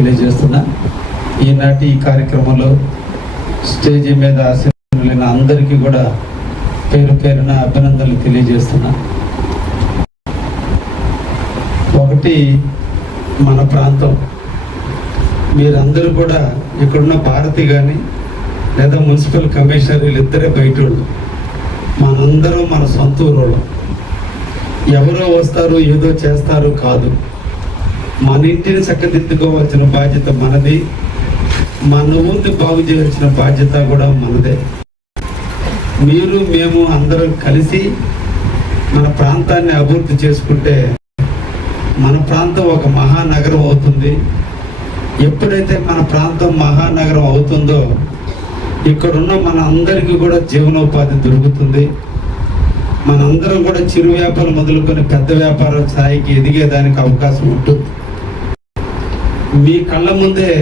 తెలియజేస్తున్నా. ఈనాటి ఈ కార్యక్రమంలో స్టేజీ మీద ఆశీర్వదించిన అందరికీ కూడా పేరు పేరున అభినందనలు తెలియజేస్తున్నా. ఒకటి, మన ప్రాంతం, మీరందరూ కూడా ఇక్కడున్న భారతి కానీ లేదా మున్సిపల్ కమిషనర్ వీళ్ళిద్దరే బయట వాళ్ళు, మనందరం మన సొంత ఊరు. ఎవరో వస్తారు ఏదో చేస్తారు కాదు, మన ఇంటిని చక్కదిద్దుకోవాల్సిన బాధ్యత మనది, మన ఊరిని బాగు చేయాల్సిన బాధ్యత కూడా మనదే. మీరు మేము అందరం కలిసి మన ప్రాంతాన్ని అభివృద్ధి చేసుకుంటే మన ప్రాంతం ఒక మహానగరం అవుతుంది. ఎప్పుడైతే మన ప్రాంతం మహానగరం అవుతుందో ఇక్కడున్న మన అందరికీ కూడా జీవనోపాధి దొరుకుతుంది. మనందరం కూడా చిరు వ్యాపారం మొదలుకొని పెద్ద వ్యాపారం స్థాయికి ఎదిగేదానికి అవకాశం ఉంటుంది. మీ కళ్ళ ముందే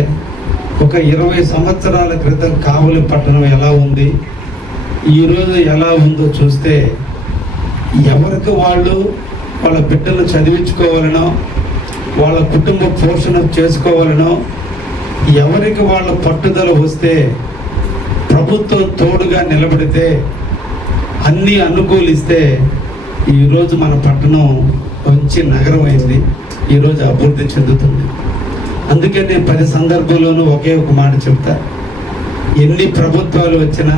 ఒక 20 సంవత్సరాల క్రితం కావలి పట్టణం ఎలా ఉంది, ఈరోజు ఎలా ఉందో చూస్తే ఎవరికి వాళ్ళు వాళ్ళ బిడ్డలు చదివించుకోవాలనో వాళ్ళ కుటుంబ పోషణ చేసుకోవాలనో ఎవరికి వాళ్ళ పట్టుదల వస్తే ప్రభుత్వం తోడుగా నిలబడితే అన్నీ అనుకూలిస్తే ఈరోజు మన పట్టణం మంచి నగరం అయింది, ఈరోజు అభివృద్ధి చెందుతుంది. అందుకే నేను 10 సందర్భంలోనూ ఒకే ఒక మాట చెప్తా. ఎన్ని ప్రభుత్వాలు వచ్చినా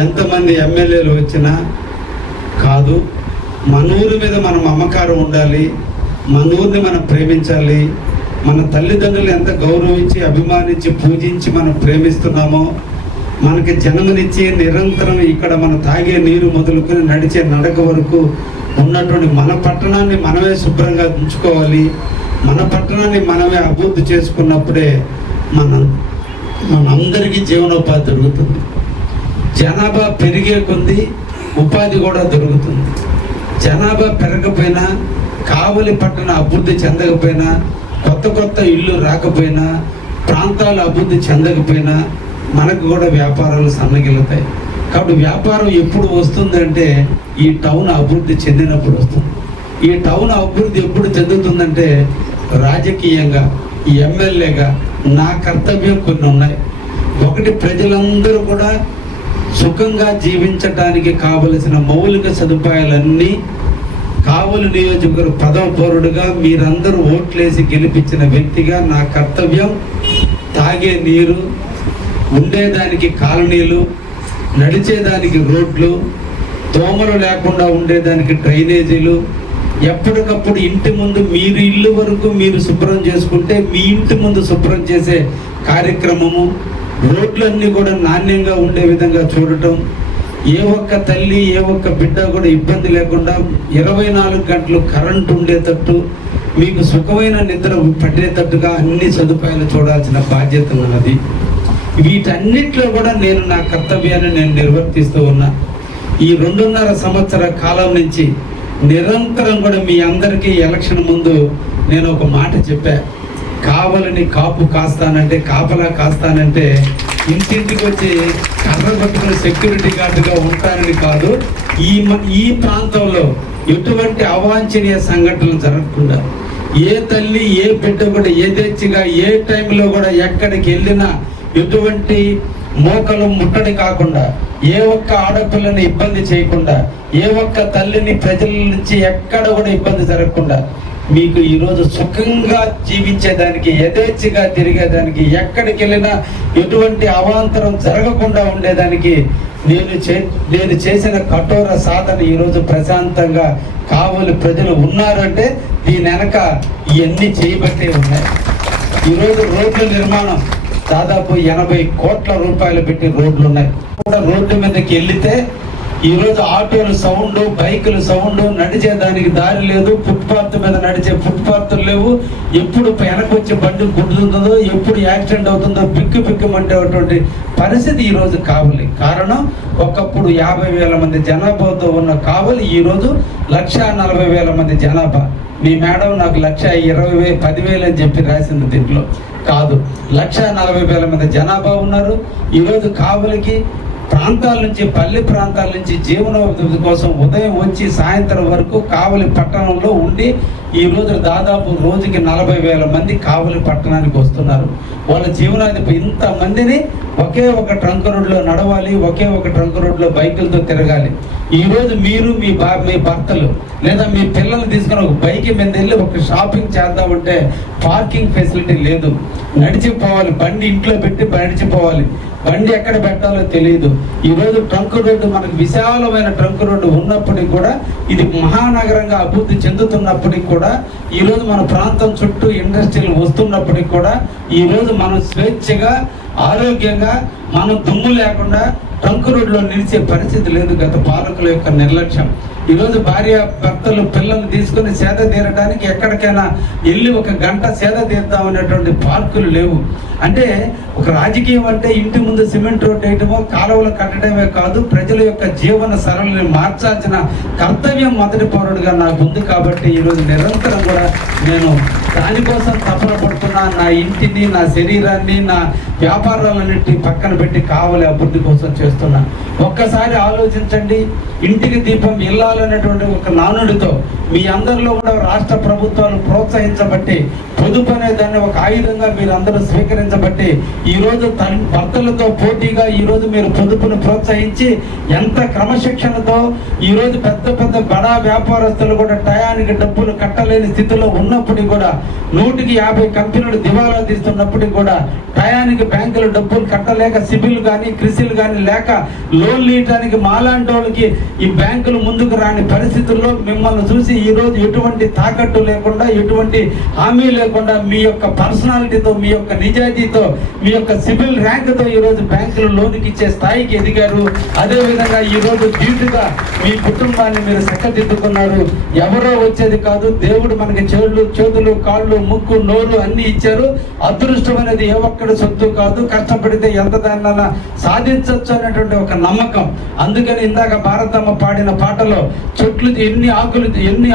ఎంతమంది ఎమ్మెల్యేలు వచ్చినా కాదు, మన ఊరి మీద మనం మమకారం ఉండాలి, మన ఊరిని మనం ప్రేమించాలి. మన తల్లిదండ్రులు ఎంత గౌరవించి అభిమానించి పూజించి మనం ప్రేమిస్తున్నామో, మనకి జన్మనిచ్చి నిరంతరం ఇక్కడ మనం తాగే నీరు మొదలుకొని నడిచే నడక వరకు ఉన్నటువంటి మన పట్టణాన్ని మనమే శుభ్రంగా ఉంచుకోవాలి. మన పట్టణాన్ని మనమే అభివృద్ధి చేసుకున్నప్పుడే మనందరికీ జీవనోపాధి దొరుకుతుంది. జనాభా పెరిగే కొద్దీ ఉపాధి కూడా దొరుకుతుంది. జనాభా పెరగకపోయినా, కావలి పట్టణ అభివృద్ధి చెందకపోయినా, కొత్త ఇళ్ళు రాకపోయినా, ప్రాంతాలు అభివృద్ధి చెందకపోయినా మనకు కూడా వ్యాపారాలు సన్నగిలుతాయి. కాబట్టి వ్యాపారం ఎప్పుడు వస్తుందంటే ఈ టౌన్ అభివృద్ధి చెందినప్పుడు వస్తుంది. ఈ టౌన్ అభివృద్ధి ఎప్పుడు చెందుతుందంటే రాజకీయంగా, ఎమ్మెల్యేగా నా కర్తవ్యం కొన్ని ఉన్నాయి. ఒకటి, ప్రజలందరూ కూడా సుఖంగా జీవించడానికి కావలసిన మౌలిక సదుపాయాలన్నీ కావలి నియోజకవర్గ ప్రథమ పౌరుడుగా మీరందరూ ఓట్లేసి గెలిపించిన వ్యక్తిగా నా కర్తవ్యం తాగే నీరు, ఉండేదానికి కాలనీలు, నడిచేదానికి రోడ్లు, దోమలు లేకుండా ఉండేదానికి డ్రైనేజీలు, ఎప్పటికప్పుడు ఇంటి ముందు మీరు ఇల్లు వరకు మీరు శుభ్రం చేసుకుంటే మీ ఇంటి ముందు శుభ్రం చేసే కార్యక్రమము, రోడ్లన్నీ కూడా నాణ్యంగా ఉండే విధంగా చూడటం, ఏ ఒక్క తల్లి ఏ ఒక్క బిడ్డ కూడా ఇబ్బంది లేకుండా 24 గంటలు కరెంటు ఉండేటట్టు, మీకు సుఖమైన నిద్ర పట్టేటట్టుగా అన్ని సదుపాయాలు చూడాల్సిన బాధ్యత ఉన్నది. వీటన్నిటిలో కూడా నేను నా కర్తవ్యాన్ని నేను నిర్వర్తిస్తూ ఉన్నా. ఈ 2.5 సంవత్సర కాలం నుంచి నిరంతరం కూడా మీ అందరికీ ఎలక్షన్ ముందు నేను ఒక మాట చెప్పా. కావలిని కాపు కాస్తానంటే, కాపలా కాస్తానంటే ఇంటింటికి వచ్చి కర్ర పట్టుకుని సెక్యూరిటీ గార్డుగా ఉంటానని కాదు. ఈ ప్రాంతంలో ఎటువంటి అవాంఛనీయ సంఘటనలు జరగకుండా, ఏ తల్లి ఏ బిడ్డ కూడా యథేచ్ఛగా ఏ టైంలో కూడా ఎక్కడికి వెళ్ళినా ఎటువంటి మోకలు ముట్టడి కాకుండా, ఏ ఒక్క ఆడపిల్లని ఇబ్బంది చేయకుండా, ఏ ఒక్క తల్లిని ప్రజల నుంచి ఎక్కడ కూడా ఇబ్బంది జరగకుండా మీకు ఈరోజు సుఖంగా జీవించేదానికి, యథేచ్ఛగా తిరిగేదానికి, ఎక్కడికి వెళ్ళినా ఎటువంటి అవాంతరం జరగకుండా ఉండేదానికి నేను చేసిన కఠోర సాధన ఈరోజు ప్రశాంతంగా కావలి ప్రజలు ఉన్నారంటే దీని వెనక ఇవన్నీ చేయబట్టే ఉన్నాయి. ఈరోజు రోడ్ల నిర్మాణం దాదాపు 80 కోట్ల రూపాయలు పెట్టి రోడ్లు ఉన్నాయి. కూడా రోడ్డు మీదకి వెళ్తే ఈరోజు ఆటోలు సౌండ్, బైకులు సౌండ్, నడిచేదానికి దారి లేదు, ఫుట్పాత్ మీద నడిచే ఫుట్పాత్లు లేవు. ఎప్పుడు వెనకొచ్చి బండి గుడ్డుతుందో, ఎప్పుడు యాక్సిడెంట్ అవుతుందో పిక్కుమంటేటువంటి పరిస్థితి ఈరోజు కావలి. కారణం, ఒకప్పుడు 50,000 మంది జనాభాతో ఉన్న కావలి ఈరోజు 1,40,000 మంది జనాభా. మీ మేడం నాకు 1,20,000 10,000 అని చెప్పి రాసింది. దీంట్లో కాదు, 1,40,000 మంది జనాభా ఉన్నారు. ఈరోజు కావలికి ప్రాంతాల నుంచి, పల్లె ప్రాంతాల నుంచి జీవనోపాధి కోసం ఉదయం వచ్చి సాయంత్రం వరకు కావలి పట్టణంలో ఉండి ఈ రోజు దాదాపు రోజుకి 40,000 మంది కావలి పట్టణానికి వస్తున్నారు. వాళ్ళ జీవనాధిపతి ఇంతమందిని ఒకే ఒక ట్రంక్ రోడ్లో నడవాలి, ఒకే ఒక ట్రంక్ రోడ్లో బైకులతో తిరగాలి. ఈరోజు మీరు మీ భర్తలు లేదా మీ పిల్లలు తీసుకుని ఒక బైక్ మీద వెళ్ళి ఒక షాపింగ్ చేద్దామంటే పార్కింగ్ ఫెసిలిటీ లేదు, నడిచిపోవాలి, బండి ఇంట్లో పెట్టి నడిచిపోవాలి, బండి ఎక్కడ పెట్టాలో తెలియదు. ఈరోజు ట్రంక్ రోడ్డు మనకు విశాలమైన ట్రంక్ రోడ్డు ఉన్నప్పటికీ కూడా, ఇది మహానగరంగా అభివృద్ధి చెందుతున్నప్పటికీ కూడా, ఈరోజు మన ప్రాంతం చుట్టూ ఇండస్ట్రీలు వస్తున్నప్పటికీ కూడా, ఈరోజు మనం స్వేచ్ఛగా ఆరోగ్యంగా మనం దుమ్ము లేకుండా ట్రంక్ రోడ్లో నిలిచే పరిస్థితి లేదు. గత పాలకుల యొక్క నిర్లక్ష్యం. ఈరోజు భార్య భర్తలు పిల్లలు తీసుకుని సేద తీరడానికి ఎక్కడికైనా వెళ్ళి ఒక గంట సేద తీద్దాం అనేటువంటి పార్కులు లేవు. అంటే ఒక రాజకీయం అంటే ఇంటి ముందు సిమెంట్ రోడ్డు వేయటమో కాలువలు కట్టడమే కాదు, ప్రజల యొక్క జీవన సరళిని మార్చాల్సిన కర్తవ్యం మొదటి పౌరుడిగా నాకు ఉంది. కాబట్టి ఈరోజు నిరంతరం కూడా నేను దానికోసం తపన పడుతున్నా. నా ఇంటిని, నా శరీరాన్ని, నా వ్యాపారాలన్నింటినీ పక్కన పెట్టి కావలి అభివృద్ధి కోసం చేస్తున్నా. ఒక్కసారి ఆలోచించండి. ఇంటికి దీపం ఇల్లాలనేటువంటి ఒక నానుడితో మీ అందరిలో కూడా రాష్ట్ర ప్రభుత్వాలు ప్రోత్సహించబట్టి, పొదుపు అనే దాన్ని ఒక ఆయుధంగా మీరు అందరూ స్వీకరించబట్టి, ఈరోజు భర్తలతో పోటీగా ఈరోజు మీరు పొదుపును ప్రోత్సహించి ఎంత క్రమశిక్షణతో ఈరోజు పెద్ద పెద్ద బడా వ్యాపారస్తులు కూడా టయానికి డబ్బులు కట్టలేని స్థితిలో ఉన్నప్పటికీ కూడా, 150 కంపెనీలు దివాలా తీస్తున్నప్పటికీ కూడా టయానికి బ్యాంకులు డబ్బులు కట్టలేక, సిబిల్ కానీ క్రిసిల్ కానీ లేక లోన్లు ఇవ్వడానికి మాలాంటి వాళ్ళకి ఈ బ్యాంకులు ముందుకు రాని పరిస్థితుల్లో మిమ్మల్ని చూసి ఈరోజు ఎటువంటి తాకట్టు లేకుండా, ఎటువంటి హామీ లేకుండా, మీ యొక్క పర్సనాలిటీతో, మీ యొక్క నిజాయితీతో, మీ యొక్క సిబిల్ ర్యాంక్తో ఈరోజు బ్యాంకులు లోన్కి ఇచ్చే స్థాయికి ఎదిగారు. అదేవిధంగా ఈరోజు ధీటుగా మీ కుటుంబాన్ని మీరు చక్కదిద్దుకున్నారు. ఎవరో వచ్చేది కాదు, దేవుడు మనకి చేతులు కాళ్ళు ముక్కు నోరు అన్ని ఇచ్చారు. అదృష్టం అనేది ఏ ఒక్కడి సొత్తు కాదు. కష్టపడితే ఎంత దానిలా సాధించవచ్చు అనేటువంటి ఒక నమ్మకం. అందుకని ఇందాక భారతమ్మ పాడిన పాటలో చెట్లు ఎన్ని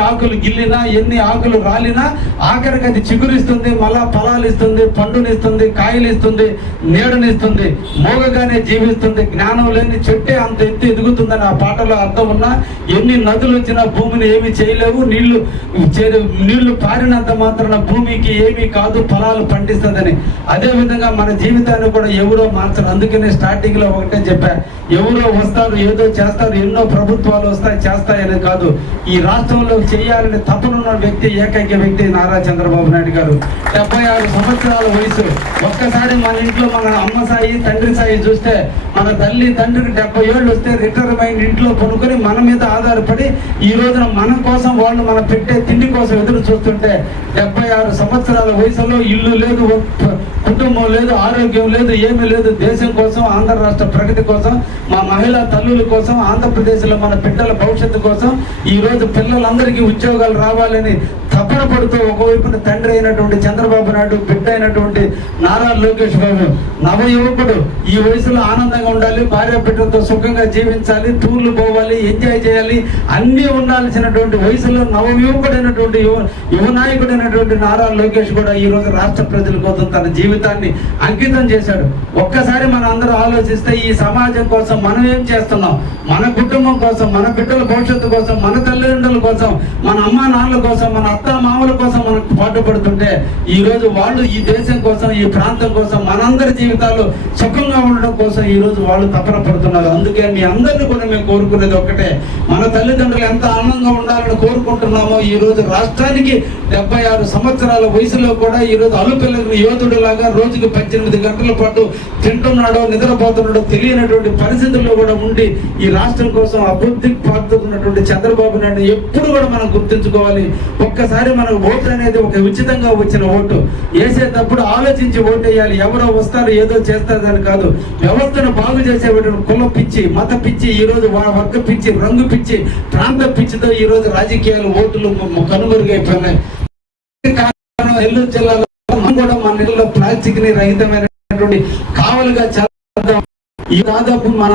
ఆకులు గిల్లినా, ఎన్ని ఆకులు రాలినా ఆఖరికి అది చిగురిస్తుంది, మళ్ళా ఫలాలు ఇస్తుంది, పండునిస్తుంది, కాయలు ఇస్తుంది, నీడనిస్తుంది, మోగగానే జీవిస్తుంది. జ్ఞానం లేని చెట్టే అంత ఎత్తు ఎదుగుతుందని ఆ పాటలో అర్థం ఉన్నా. ఎన్ని నదులు వచ్చినా భూమిని ఏమి చేయలేవు, నీళ్లు పారినంత మాత్రాన భూమికి ఏమీ కాదు, ఫలాలు పండిస్తుందని. అదేవిధంగా మన జీవితాన్ని కూడా ఎవరో మార్చరు. అందుకనే స్టార్టింగ్ లో ఒకటే చెప్పా, ఎవరో వస్తారు, ఏదో చేస్తారు, ఎన్నో ప్రభుత్వాలు వస్తాయి చేస్తాయని కాదు. ఈ రాష్ట్రంలో చేయాలని తపనున్న వ్యక్తి, ఏకైక వ్యక్తి నారా చంద్రబాబు నాయుడు గారు. 76 సంవత్సరాల వయసు. ఒక్కసారి మన ఇంట్లో మన అమ్మ సాయి, తండ్రి సాయి చూస్తే, మన తల్లి తండ్రికి 70 ఏళ్ళు వస్తే రిటైర్మెంట్ ఇంట్లో కొనుక్కొని మన మీద ఆధారపడి ఈ రోజున మన కోసం వాళ్ళు మన పెట్టే తిండి కోసం ఎదురు చూస్తుంటే, 76 సంవత్సరాల వయసులో ఇల్లు లేదు, కుటుంబం లేదు, ఆరోగ్యం లేదు, ఏమీ లేదు. దేశం కోసం, ఆంధ్ర రాష్ట్ర ప్రగతి కోసం, మా మహిళా తల్లుల కోసం, ఆంధ్రప్రదేశ్లో మన బిడ్డల భవిష్యత్తు కోసం, ఈరోజు పిల్లలందరికీ ఉద్యోగాలు రావాలని తపన పడుతూ ఒకవైపున తండ్రి అయినటువంటి చంద్రబాబు నాయుడు, బిడ్డ అయినటువంటి నారా లోకేష్ బాబు, నవ యువకుడు ఈ వయసులో ఆనందంగా ఉండాలి, భార్య బిడ్డలతో సుఖంగా జీవించాలి, టూర్లు పోవాలి, ఎంజాయ్ చేయాలి, అన్నీ ఉండాల్సినటువంటి వయసులో నవ యువకుడైనటువంటి యువనాయకుడైనటువంటి నారా లోకేష్ కూడా ఈరోజు రాష్ట్ర ప్రజల కోసం తన జీవితాన్ని అంకితం చేశాడు. ఒక్కసారి మన అందరూ ఆలోచిస్తే ఈ సమాజం కోసం మనం ఏం చేస్తున్నాం, మన కుటుంబం కోసం, మన బిడ్డల భవిష్యత్తు కోసం, మన తల్లిదండ్రుల కోసం, మన అమ్మా నాన్నల కోసం, మన అత్త మామల కోసం మనకు పాటుపడుతుంటే, ఈరోజు వాళ్ళు ఈ దేశం కోసం, ఈ ప్రాంతం కోసం, మనందరి జీవితాలు సుఖంగా ఉండడం కోసం ఈరోజు వాళ్ళు తపన పడుతున్నారు. అందుకే మీ అందరినీ కూడా మేము కోరుకునేది ఒక్కటే, మన తల్లిదండ్రులు ఎంత ఆనందంగా ఉండాలని కోరుకుంటున్నామో, ఈరోజు రాష్ట్రానికి 76 సంవత్సరాల వయసులో కూడా ఈరోజు అలుపిల్లకి యోధుడిలాగా రోజుకి 18 గంటల పాటు తింటున్నాడో నిద్రపోతున్నాడో తెలియనటువంటి పరిస్థితుల్లో కూడా ఉండి ఈ రాష్ట్రం కోసం అభివృద్ధికి పాటుతున్నటువంటి చంద్రబాబు నాయుడు ఎప్పుడు కూడా మనం గుర్తుంచుకోవాలి. ఒక్కసారి మనకు ఓటు అనేది ఒక ఉచితంగా వచ్చిన ఓటు వేసేటప్పుడు ఆలోచించి ఓటు వేయాలి. ఎవరో వస్తారు ఏదో చేస్తారని కాదు. వ్యవస్థను బాగు చేసేటువంటి కుల పిచ్చి, మత పిచ్చి, ఈరోజు వర్గ పిచ్చి, రంగు పిచ్చి, ప్రాంత పిచ్చితో ఈరోజు రాజకీయాలు ఓటులు కనుమరుగైపోయినాయి. నెల్లూరు జిల్లాలో కూడా మన నెలలో ప్లాస్టిక్ ని రహితమైనటువంటి కావలుగా చేద్దాం. ఈ దాదాపు మన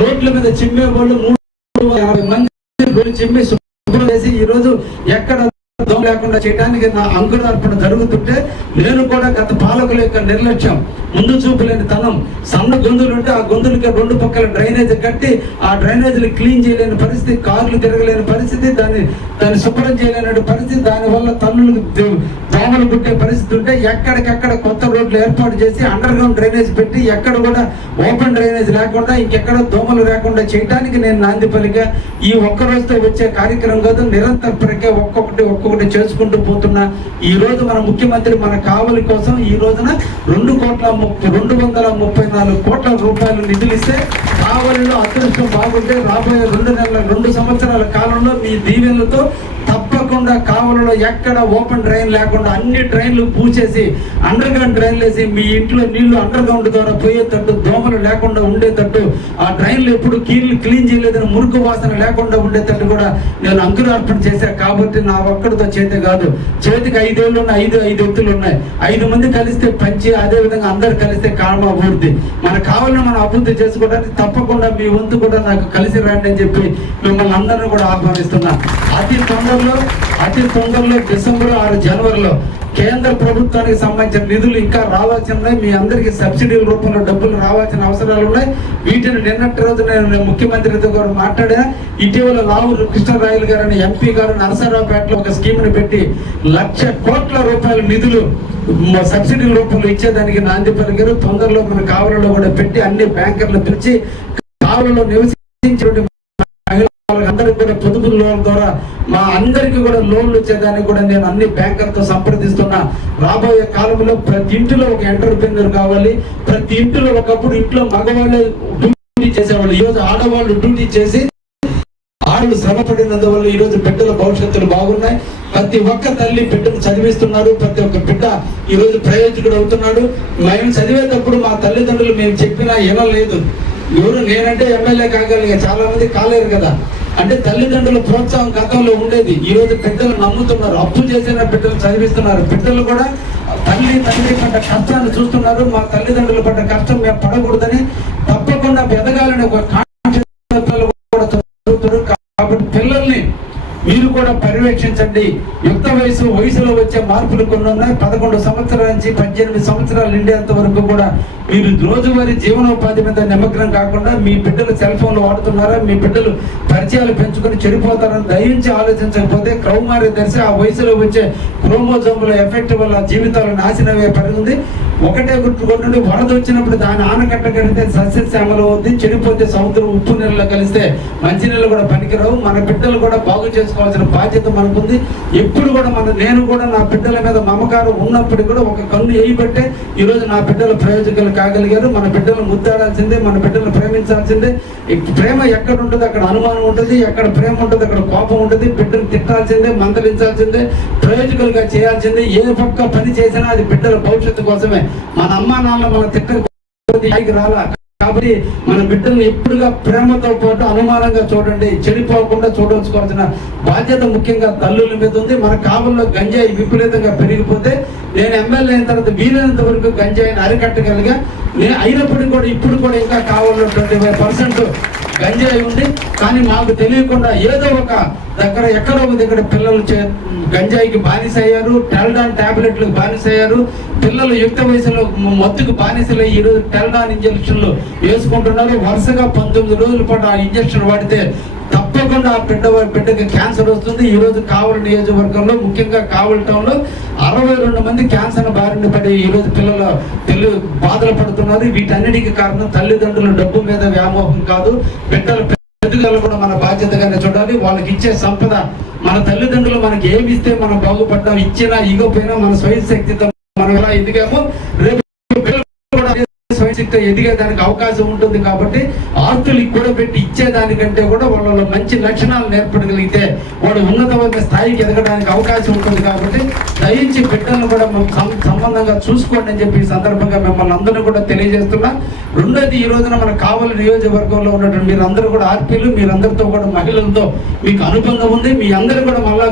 రోడ్ల మీద చిమ్మే వాళ్ళు 380 మంది చిమ్మి శుభ్రం చేసి ఈరోజు ఎక్కడ లేకుండా చేయడానికి నా అంకురార్పణ జరుగుతుంటే నేను కూడా గత పాలకుల యొక్క నిర్లక్ష్యం, ముందు చూపు లేని తనం, సన్న గొంతులు ఉంటే ఆ గొంతులకి రెండు పక్కల డ్రైనేజ్ కట్టి ఆ డ్రైనేజీలు క్లీన్ చేయలేని పరిస్థితి, కార్లు తిరగలేని పరిస్థితి, దాన్ని శుభ్రం చేయలేని పరిస్థితి, దానివల్ల తల్లులు దోమలు పుట్టే పరిస్థితి ఉంటే ఎక్కడికెక్కడ కొత్త రోడ్లు ఏర్పాటు చేసి అండర్ గ్రౌండ్ డ్రైనేజ్ పెట్టి ఎక్కడ కూడా ఓపెన్ డ్రైనేజ్ లేకుండా ఇంకెక్కడ దోమలు లేకుండా చేయడానికి నేను నాంది పలిగా. ఈ ఒక్క రోజుతో వచ్చే కార్యక్రమం కాదు, నిరంతర ప్రక్రియ ఒక్కొక్కటి చేసుకుంటూ పోతున్నా. ఈ రోజు మన ముఖ్యమంత్రి మన కావలి కోసం ఈ రోజున 234 కోట్ల రూపాయలు నిధులు ఇస్తే కావలిలో అదృష్టం బాగుంటే రాబోయే 2 సంవత్సరాల కాలంలో మీ దీవెనలతో తప్పకుండా కావలిలో ఎక్కడ ఓపెన్ డ్రైన్ లేకుండా అన్ని డ్రైన్లు పూసేసి అండర్ గ్రౌండ్ డ్రైన్లు వేసి మీ ఇంట్లో నీళ్లు అండర్ గ్రౌండ్ ద్వారా పోయేటట్టు, దోమలు లేకుండా ఉండేటట్టు, ఆ డ్రైన్లు ఎప్పుడు క్లీన్ చేయలేదని మురుకు వాసన లేకుండా ఉండేటట్టు కూడా నేను అంకురార్పణ చేశాను. కాబట్టి నా ఒక్కడితో చేతి కాదు, చేతికి 5 ఏళ్ళు ఉన్నాయి, 5 ఎత్తులు ఉన్నాయి. 5 మంది కలిస్తే పంచి, అదే విధంగా అందరు కలిస్తే కామ అభివృద్ధి. మన కావాలని మనం అభివృద్ధి చేసుకోవడానికి తప్పకుండా మీ వంతు కూడా నాకు కలిసి రండి అని చెప్పి మిమ్మల్ని అందరినీ కూడా ఆహ్వానిస్తున్నా. అతి తొందరలో డిసెంబర్ 6 జనవరిలో కేంద్ర ప్రభుత్వానికి సంబంధించిన నిధులు ఇంకా రావాల్సి ఉన్నాయి. మీ అందరికీ సబ్సిడీల రూపంలో డబ్బులు రావాల్సిన అవసరాలు ఉన్నాయి. వీటిని నిన్నటి రోజు నేను ముఖ్యమంత్రితో కూడా మాట్లాడా. ఇటీవల లావూరు కృష్ణరాయలు గారు అనే ఎంపీ గారు నరసరావుపేటలో ఒక స్కీమ్ని పెట్టి 1,00,000 కోట్ల రూపాయల నిధులు సబ్సిడీల రూపంలో ఇచ్చేదానికి నాంది పలికారు. తొందరలో మన కావలిలో కూడా పెట్టి అన్ని బ్యాంకర్లు పిలిచి కావలిలో నివసించే అందరికి కూడా పొదుపు లోన్ ద్వారా మా అందరికి కూడా లోన్లు వచ్చేదానికి కూడా నేను అన్ని బ్యాంకర్తో సంప్రదిస్తున్నా. రాబోయే కాలంలో ప్రతి ఇంటిలో ఒక ఎంటర్‌ప్రెన్యూర్ కావాలి. ప్రతి ఇంటిలో ఒకప్పుడు ఇంట్లో మగవాళ్ళే డ్యూటీ చేసేవాళ్ళు, ఈరోజు ఆడవాళ్ళు డ్యూటీ చేసి ఆడలు శ్రమ పడినందువల్ల ఈరోజు బిడ్డల భవిష్యత్తులు బాగున్నాయి. ప్రతి ఒక్క తల్లి బిడ్డను చదివిస్తున్నారు. ప్రతి ఒక్క బిడ్డ ఈరోజు ప్రయోజకుడు అవుతున్నాడు. మేము చదివేటప్పుడు మా తల్లిదండ్రులు మేము చెప్పినా వినలేదు. ఎవరు నేనంటే ఎమ్మెల్యే కాగలిగా, చాలా మంది కాలేరు కదా. అంటే తల్లిదండ్రుల ప్రోత్సాహం గతంలో ఉండేది. ఈ రోజు బిడ్డలు నమ్ముతున్నారు, అప్పు చేసిన బిడ్డలు చదివిస్తున్నారు. బిడ్డలు కూడా తండ్రి పడ్డ కష్టాన్ని చూస్తున్నారు. మా తల్లిదండ్రులు పడ్డ కష్టం మేము పడకూడదని తప్పకుండా ఎదగాలని ఒక కాన్షియస్ కూడా చదువుతున్నారు. కాబట్టి పిల్లల్ని మీరు కూడా పర్యవేక్షించండి. యుక్త వయసులో వచ్చే మార్పులు కొన్ని ఉన్నాయి. 11 సంవత్సరాల నుంచి 18 సంవత్సరాలు నిండేంత వరకు కూడా మీరు రోజువారీ జీవనోపాధి మీద నిమగ్నం కాకుండా మీ బిడ్డలు సెల్ ఫోన్లు వాడుతున్నారా, మీ బిడ్డలు పరిచయాలు పెంచుకొని చెడిపోతారని దయించి ఆలోచించకపోతే కౌమార్య దశ, ఆ వయసులో వచ్చే క్రోమోజోముల ఎఫెక్ట్ వల్ల జీవితాలు నాశనమయ్యే పరిస్థితి. ఒకటే గుర్తుకొండి, వరద వచ్చినప్పుడు దాని ఆనకట్ట కడితే సస్యశ్యామలం అవుద్ది, చెడిపోతే సముద్రం ఉప్పు నీళ్ళలో కలిస్తే మంచి నీళ్ళు కూడా పనికిరావు. మన బిడ్డలు కూడా బాగు చేసుకోవాల్సిన బాధ్యత మనకుంది. ఎప్పుడు కూడా నేను కూడా నా బిడ్డల మీద మమకారం ఉన్నప్పటికీ కూడా ఒక కన్ను వేయబట్టే ఈరోజు నా బిడ్డలు ప్రయోజకులు కాగలిగారు. మన బిడ్డలను ముద్దాడాల్సిందే, మన బిడ్డలను ప్రేమించాల్సిందే. ప్రేమ ఎక్కడ ఉంటుంది అక్కడ అనుమానం ఉంటుంది, ఎక్కడ ప్రేమ ఉంటుంది అక్కడ కోపం ఉంటుంది. బిడ్డను తిట్టాల్సిందే, మందలించాల్సిందే, ప్రయోజకులుగా చేయాల్సిందే. ఏ పక్క పని చేసినా అది బిడ్డల భవిష్యత్తు కోసమే. మన అమ్మా నాన్న మన తిట్టకి రాలా. కాబట్టి మన బిడ్డలను ఎప్పుడుగా ప్రేమతో పాటు అనుమానంగా చూడండి, చెడిపోకుండా చూడాల్సిన బాధ్యత ముఖ్యంగా తల్లుల మీద ఉంది. మన కావల్లో గంజాయి విపరీతంగా పెరిగిపోతే నేను ఎమ్మెల్యే అయిన తర్వాత వీలైనంత వరకు గంజాయిని అరికట్టగలిగా. నేను అయినప్పటికీ కూడా ఇప్పుడు కూడా ఇంకా కావల్లో 25% గంజాయి ఉంది. కానీ మాకు తెలియకుండా ఏదో ఒక దగ్గర ఎక్కడో ఒక దగ్గర పిల్లలు గంజాయికి బానిసయ్యారు, టెల్డాన్ టాబ్లెట్లకు బానిసయ్యారు. పిల్లలు యుక్త వయసులో మత్తుకు బానిసలై ఈరోజు టెల్డాన్ ఇంజక్షన్లు వేసుకుంటున్నారు. వరుసగా 19 రోజుల పాటు ఆ ఇంజక్షన్ వాడితే తప్పకుండా ఆ బిడ్డకి క్యాన్సర్ వస్తుంది. ఈరోజు కావలి నియోజకవర్గంలో ముఖ్యంగా కావలి టౌన్లో 62 మంది క్యాన్సర్ బారిన పడి ఈరోజు పిల్లలు బాధలు పడుతున్నారు. వీటన్నిటికీ కారణం తల్లిదండ్రుల డబ్బు మీద వ్యామోహం కాదు, బిడ్డల ఎదుగుదల కూడా మన బాధ్యతగానే చూడాలి. వాళ్ళకి ఇచ్చే సంపద, మన తల్లిదండ్రులు మనకి ఏమి ఇస్తే మనం బాగుపడ్డాం, ఇచ్చినా ఇగోపోయినా మన స్వయం శక్తితో మనం ఎలా ఎదిగామో రేపు స్వయంశక్తి ఎదిగేదానికి అవకాశం ఉంటుంది. కాబట్టి ఆస్తులు కూడా పెట్టి ఇచ్చేదానికంటే కూడా వాళ్ళలో మంచి లక్షణాలు నేర్పడగలిగితే వాడు ఉన్నతమైన స్థాయికి ఎదగడానికి అవకాశం ఉంటుంది. కాబట్టి దయించి బిడ్డలను కూడా సంబంధంగా చూసుకోండి అని చెప్పి ఈ సందర్భంగా మిమ్మల్ని అందరూ కూడా తెలియజేస్తున్నా. రెండోది, ఈ రోజున మన కావలి నియోజకవర్గంలో ఉన్నటువంటి మీరందరూ కూడా ఆర్పీలు, మీరందరితో కూడా మహిళలతో మీకు అనుబంధం ఉంది. మీ అందరూ కూడా మళ్ళా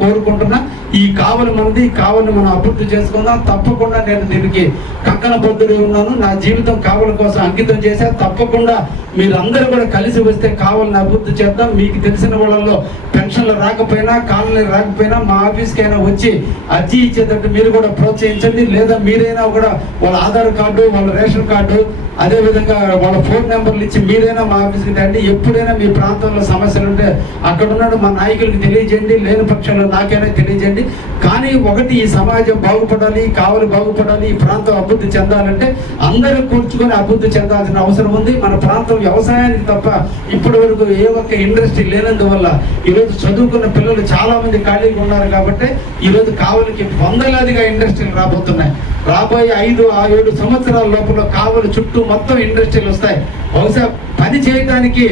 కోరుకుంటున్నా ఈ కావలి మనది, ఈ కావలిని మనం అభివృద్ధి చేసుకుందాం. తప్పకుండా నేను దీనికి కంకణ బద్దుడు ఉన్నాను. నా జీవితం కావలి కోసం అంకితం చేశా. తప్పకుండా మీరందరూ కూడా కలిసి వస్తే కావలిని అభివృద్ధి చేద్దాం. మీకు తెలిసిన వాళ్ళలో పెన్షన్లు రాకపోయినా, కాలనీ రాకపోయినా మా ఆఫీస్కి అయినా వచ్చి అర్జీ ఇచ్చేటట్టు మీరు కూడా ప్రోత్సహించండి. లేదా మీరైనా కూడా వాళ్ళ ఆధార్ కార్డు, వాళ్ళ రేషన్ కార్డు, అదేవిధంగా వాళ్ళ ఫోన్ నెంబర్లు ఇచ్చి మీరైనా మా ఆఫీస్కి రండి. ఎప్పుడైనా మీ ప్రాంతంలో సమస్యలు ఉంటే అక్కడ ఉన్నాడు మా నాయకులకు తెలియజేయండి, లేని పక్షంలో నాకైనా తెలియజేయండి. కానీ ఒకటి, ఈ సమాజం బాగుపడాలి, కావలి బాగుపడాలి, ఈ ప్రాంతం అభివృద్ధి చెందాలంటే అందరూ కూర్చుకొని అభివృద్ధి చెందాల్సిన అవసరం ఉంది. మన ప్రాంతం వ్యవసాయానికి తప్ప ఇప్పటి వరకు ఏ ఒక్క ఇండస్ట్రీ లేనందువల్ల ఈరోజు చదువుకున్న పిల్లలు చాలా మంది ఖాళీగా ఉన్నారు. కాబట్టి ఈరోజు కావలికి వందలాదిగా ఇండస్ట్రీలు రాబోతున్నాయి. రాబోయే 5-7 సంవత్సరాల లోపల కావలి చుట్టూ మొత్తం ఇండస్ట్రీలు వస్తాయి. బహుశా పని చేయడానికి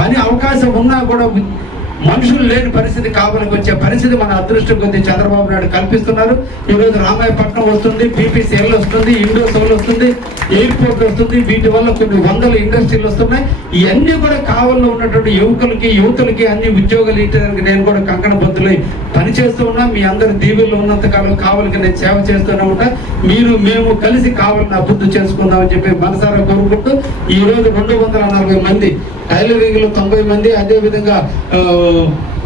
పని అవకాశం ఉన్నా కూడా మనుషులు లేని పరిస్థితి కావలికి వచ్చే పరిస్థితి మన అదృష్టం కొద్ది చంద్రబాబు నాయుడు కల్పిస్తున్నారు. ఈరోజు రామాయపట్నం వస్తుంది, పీపీసీఎల్ వస్తుంది, ఇండోసోల్ వస్తుంది, ఎయిర్పోర్ట్ వస్తుంది. వీటి వల్ల కొన్ని వందల ఇండస్ట్రీలు వస్తున్నాయి. ఇవన్నీ కూడా కావలిలో ఉన్నటువంటి యువతులకి అన్ని ఉద్యోగాలు ఇవ్వడానికి నేను కూడా కంకణ బద్దులై పనిచేస్తూ ఉన్నా. మీ అందరి దీవుల్లో ఉన్నంత కాలం కావలికి నేను సేవ చేస్తూనే ఉంటా. మేము కలిసి కావలిని అభివృద్ధి చేసుకుందామని చెప్పి మనసారా కోరుకుంటూ ఈరోజు 240 మంది, టైలరింగ్ లో 90 మంది, అదేవిధంగా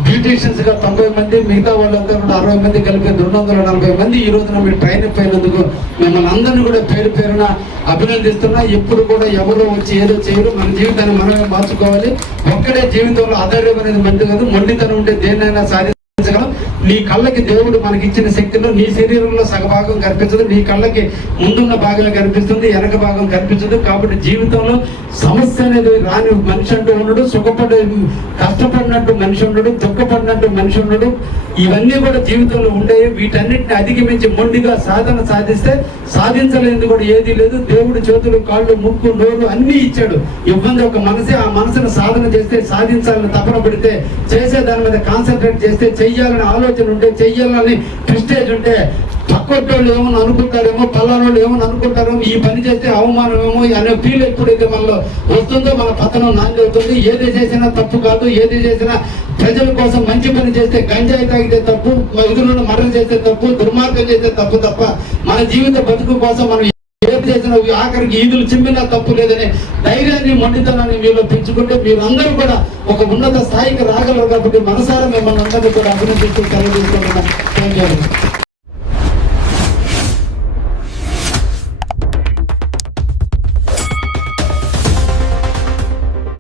బ్యూటీషియన్స్ గా 90 మంది, మిగతా వాళ్ళంతా కూడా 60 మంది కలిపి 240 మంది ఈ రోజున మీరు ట్రైన్ అయిపోయినందుకు మిమ్మల్ని అందరినీ కూడా పేరు పేరున అభినందిస్తున్నా. ఎప్పుడు కూడా ఎవరో వచ్చి ఏదో చేయరు. మన జీవితాన్ని మనమే మార్చుకోవాలి. ఒక్కడే జీవితంలో ఆధార్యం అనేది మంది కాదు. మొండితనం ఉంటే దేన్నైనా సాధించగలం. నీ కళ్ళకి దేవుడు మనకి ఇచ్చిన శక్తిలో నీ శరీరంలో సగభాగం కనిపించదు. నీ కళ్ళకి ముందున్న భాగమే కనిపిస్తుంది, వెనక భాగం కనిపించదు. కాబట్టి జీవితంలో సమస్య అనేది రాని మనిషి అంటూ ఉండడు, కష్టపడినట్టు మనిషి ఉండడు, దుఃఖపడినట్టు మనిషి ఉండడు. ఇవన్నీ కూడా జీవితంలో ఉండేవి. వీటన్నిటిని అధిగమించి మొండిగా సాధన సాధిస్తే సాధించలేనిది కూడా ఏదీ లేదు. దేవుడు చేతులు, కాళ్ళు, ముక్కు, నోరు అన్నీ ఇచ్చాడు. ఇబ్బంది ఒక మనసే. ఆ మనసును సాధన చేస్తే, సాధించాలని తపన పడితే, చేసే దాని మీద కాన్సన్ట్రేట్ చేస్తే, చెయ్యాలని ఆలోచన ఉంటే, చెయ్యాలని ప్రెస్టేజ్ ఉంటే, పక్కొట్టోళ్ళు ఏమని అనుకుంటారేమో, పల్లానోళ్ళు ఏమని అనుకుంటారేమో, ఈ పని చేస్తే అవమానమేమో అనే ఫీల్ ఎప్పుడైతే మనలో వస్తుందో మన పతనం నాంది అవుతుంది. ఏది చేసినా తప్పు కాదు. ఏది చేసినా ప్రజల కోసం మంచి పని చేస్తే, గంజాయి తాగితే తప్పు, ఎదురును మర్ర చేస్తే తప్పు, దుర్మార్గం చేస్తే తప్పు తప్ప మన జీవిత బతుకు కోసం మనం ఏది చేసినా ఆఖరికి ఈదులు చిమ్మినా తప్పు లేదనే ధైర్యాన్ని, మొండితనాన్ని మీలో పెంచుకుంటే మీరందరూ కూడా ఒక ఉన్నత స్థాయికి రాగలరు. కాబట్టి మనసారా మిమ్మల్ని అందరినీ కూడా అభినందిస్తూ తెలియజేసుకుంటున్నాను. Thank you.